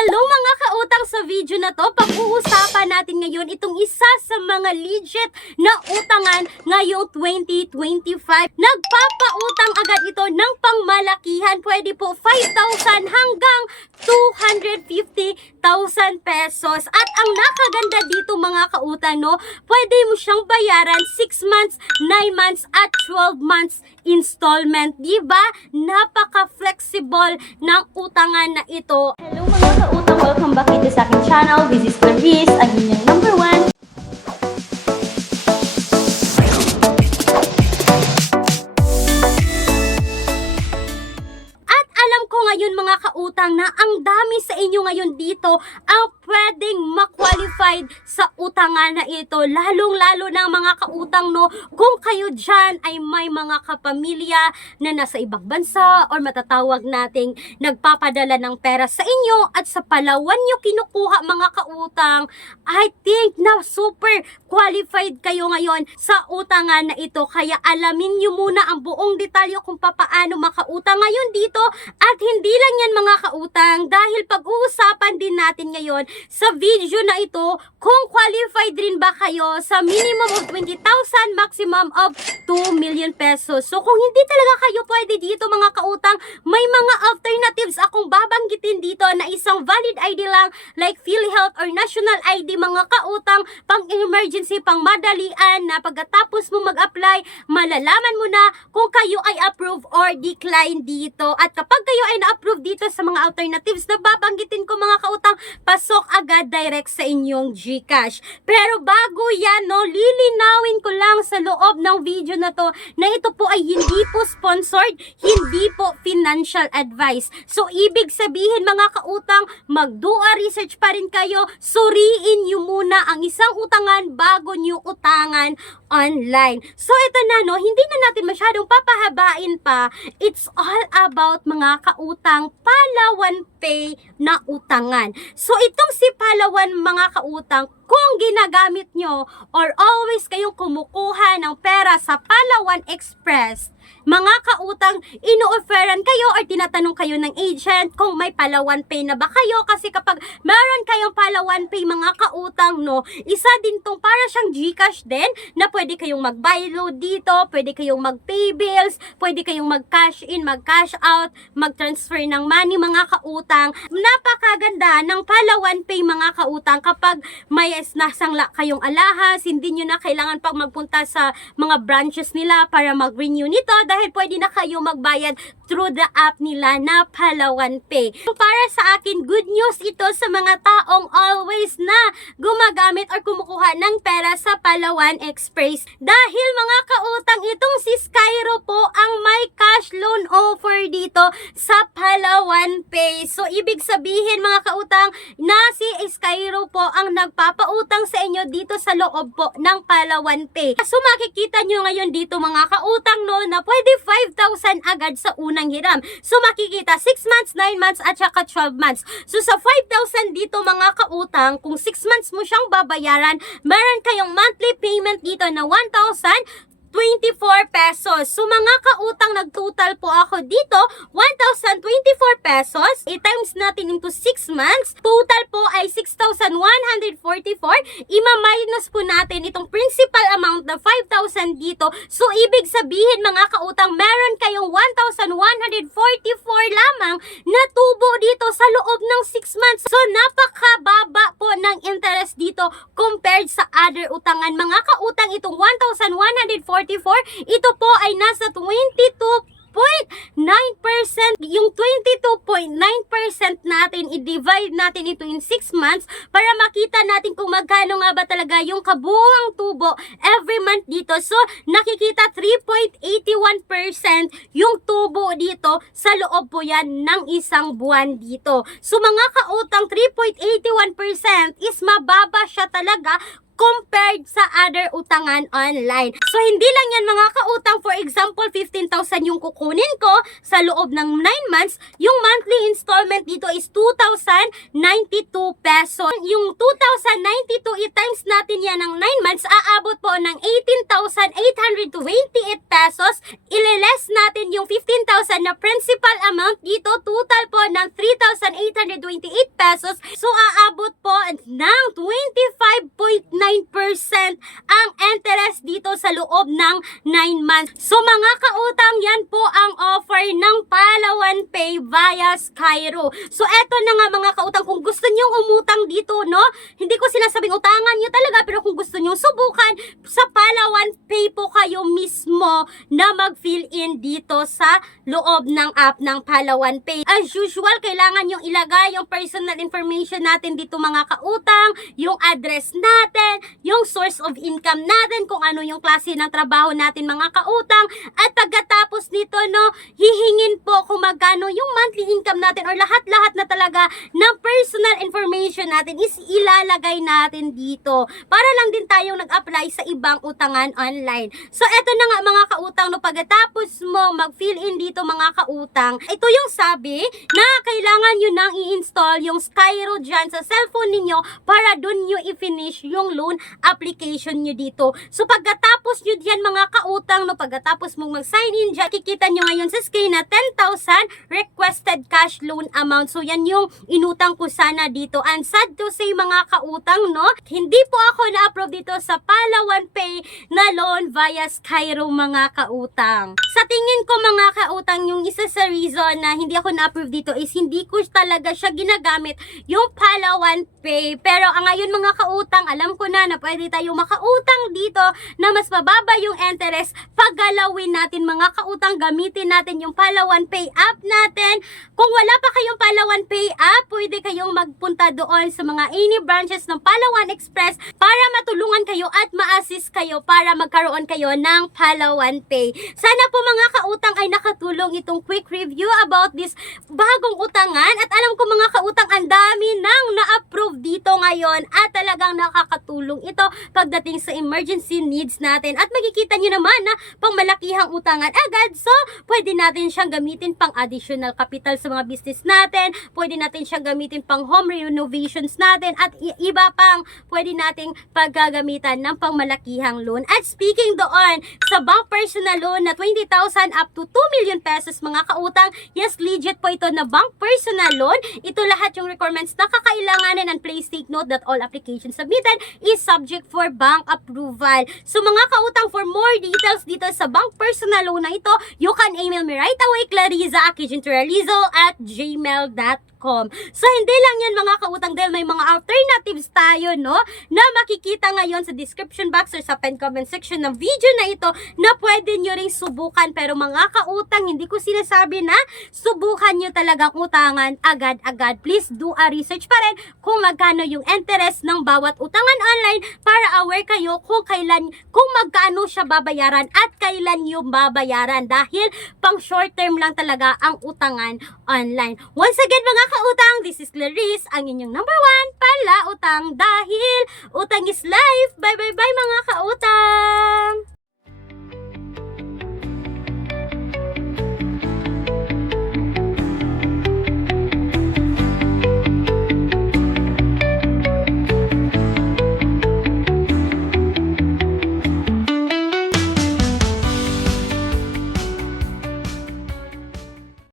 Hello mga kautang, sa video na to, pag-uusapan natin ngayon itong isa sa mga legit na utangan ngayong 2025. Nagpapautang agad ito ng pangmalakihan. Pwede po 5,000 hanggang 250,000 pesos. At ang nakaganda dito mga kautang, no, pwede mo siyang bayaran 6 months, 9 months at 12 months installment. Diba? Napaka-flexible ng utangan na ito. Hello mga kautang, welcome back dito sa aking channel. This is Clarice, ang inyong number 1. At alam ko ngayon mga kautang na ang dami sa inyo ngayon dito ang pwedeng ma-qualified sa utangan na ito. Lalong-lalo na mga kautang, no, kung kayo dyan ay may mga kapamilya na nasa ibang bansa or matatawag nating nagpapadala ng pera sa inyo at sa Palawan nyo kinukuha mga kautang, I think na super qualified kayo ngayon sa utangan na ito. Kaya alamin nyo muna ang buong detalye kung papaano makautang ngayon dito. At hindi lang yan mga kautang, dahil pag-uusapan din natin ngayon sa video na ito kung qualified rin ba kayo sa minimum of 20,000, maximum of 2 million pesos. So kung hindi talaga kayo pwede dito mga kautang, may mga alternatives akong babanggitin dito na isang valid ID lang like PhilHealth or National ID mga kautang, pang emergency, pang madalian, na pagkatapos mo mag-apply, malalaman mo na kung kayo ay approve or decline dito. At kapag kayo ay na-approve dito sa mga alternatives na babanggitin ko mga kautang, pasok agad direct sa inyong GCash. Pero bago yan, no, lilinawin ko lang sa loob ng video na to na ito po ay hindi po sponsored, hindi po financial advice. So ibig sabihin mga kautang, mag-do a research pa rin kayo, suriin nyo muna ang isang utangan bago nyo utangan online. So ito na, no, hindi na natin masyadong papahabain pa. It's all about mga kautang Palawan Pay na utangan. So itong si Palawan mga kautang, kung ginagamit nyo or always kayong kumukuha ng pera sa Palawan Express, mga kautang, ino-offeran kayo or tinatanong kayo ng agent kung may Palawan Pay na ba kayo. Kasi kapag meron kayong Palawan Pay mga kautang, no, isa din tong para siyang GCash din na pwede kayong mag-buy load dito, pwede kayong mag-pay bills, pwede kayong mag-cash in, mag-cash out, mag-transfer ng money mga kautang. Napakaganda ng Palawan Pay mga kautang kapag may nasangla kayong alahas, hindi nyo na kailangan pag magpunta sa mga branches nila para mag-renew nito dahil pwede na kayo magbayad through the app nila na Palawan Pay. Para sa akin, good news ito sa mga taong always na gumagamit or kumukuha ng pera sa Palawan Express. Dahil mga kautang, itong si Skyro po ang may cash loan offer dito sa Palawan Pay. So ibig sabihin mga kautang na si Skyro po ang nagpapautang sa inyo dito sa loob po ng Palawan Pay. So makikita nyo ngayon dito mga kautang, no, na pwede 5,000 agad sa unang hiram. So makikita 6 months, 9 months at saka 12 months. So sa 5,000 dito mga kautang, kung 6 months mo siyang babayaran, meron kayong monthly payment dito na 1,024 pesos. So mga kautang, nagtotal po ako dito 1,024 pesos. I-times natin into 6 months. Total po ay 6,144. Ima-minus po natin itong principal amount na 5,000 dito. So ibig sabihin mga kautang, meron kayong 1,144 lamang na tubo dito sa loob ng 6 months. So napakababa po ng interest dito compared sa other utangan. Mga kautang, itong 1,144, ito po ay nasa 22.9%. Yung 22.9% natin, i-divide natin ito in 6 months para makita natin kung magkano nga ba talaga yung kabuuang tubo every month dito. So, nakikita 3.81% yung tubo dito sa loob po yan ng isang buwan dito. So, mga kautang, 3.81% is mababa siya talaga compared sa other utangan online. So, hindi lang yan mga kautang. For example, 15,000 yung kukunin ko sa loob ng 9 months. Yung monthly installment dito is 2,092 pesos. Yung 2,092, i-times natin yan ng 9 months, aabot po ng 18,828 pesos. Ililess natin yung 15,000 na principal amount dito, total po ng 3,828 pesos. So, aabot po ng 25.9% ang interest dito sa loob ng 9 months. So, mga kautang, yan po ang offer ng Palawan Pay via Skyro. So, eto na nga mga kautang, kung gusto nyo umutang dito, no? Hindi ko sinasabing utangan nyo talaga, pero kung gusto nyo subukan, sa Palawan Pay po kayo mismo na mag-fill in dito sa loob ng app ng Palawan Pay. As usual, kailangan yung ilagay yung personal information natin dito mga kautang, yung address natin, yung source of income natin, kung ano yung klase ng trabaho natin mga kautang, at pagkatapos nito, no, hihingin po kung magkano yung monthly income natin or lahat-lahat na talaga ng personal information natin is ilalagay natin dito para lang din tayong nag-apply sa ibang utangan online. So, eto na nga mga kautang, no, pagkatapos mo mag-fill in dito mga kautang, ito yung sabi na kailangan nyo nang i-install yung Skyro dyan sa cellphone ninyo para dun nyo i-finish yung loan application nyo dito. So, pagkatapos nyo dyan mga kautang, no, pagkatapos mong mag-sign in dyan, kikita nyo ngayon sa screen na 10,000 requested cash loan amount. So, yan yung inutang ko sana dito. And sad to say mga kautang, no, hindi po ako na-approve dito sa Palawan Pay na loan via Skyro mga kautang. Sa tingin ko mga kautang, yung isa sa reason na hindi ako na-approve dito is hindi ko talaga siya ginagamit yung Palawan Pay. Pero ngayon mga kautang, alam ko na pwede tayong makautang dito na mas mababa yung interest pag galawin natin mga kautang, gamitin natin yung Palawan Pay app natin. Kung wala pa kayong Palawan Pay app, pwede kayong magpunta doon sa mga any branches ng Palawan Express para matulungan kayo at ma-assist kayo para magkaroon kayo ng Palawan Pay. Sana po mga kautang ay nakatulong itong quick review about this bagong utangan, at alam ko mga kautang ang dami nang na-approve dito ngayon at talagang nakakatulong ito pagdating sa emergency needs natin, at makikita nyo naman na pang malakihang utangan agad. So, pwede natin siyang gamitin pang additional capital sa mga business natin, pwede natin siyang gamitin pang home renovations natin, at iba pang pwede nating paggagamitan ng pang malakihang loan. At speaking doon sa bank personal loan na 20,000 up to 2 million pesos mga kautang, yes, legit po ito na bank personal loan. Ito lahat yung requirements na kakailanganin, and please take note that all applications submitted is subject for bank approval. So mga kautang, for more details dito sa bank personal loan na ito, you can email me right away, clariza@gmail.com. So, hindi lang yan mga kautang, dahil may mga alternatives tayo, no, na makikita ngayon sa description box or sa pen comment section ng video na ito na pwede nyo ring subukan. Pero mga kautang, hindi ko sinasabi na subukan nyo talagang utangan agad-agad. Please do a research pa rin kung magkano yung interest ng bawat utangan online para aware kayo kung magkano siya babayaran at kailan yung babayaran, dahil pang short term lang talaga ang utangan online. Once again mga kautang, this is Clarice, ang inyong number 1 pala utang, dahil utang is life. Bye bye bye mga kautang.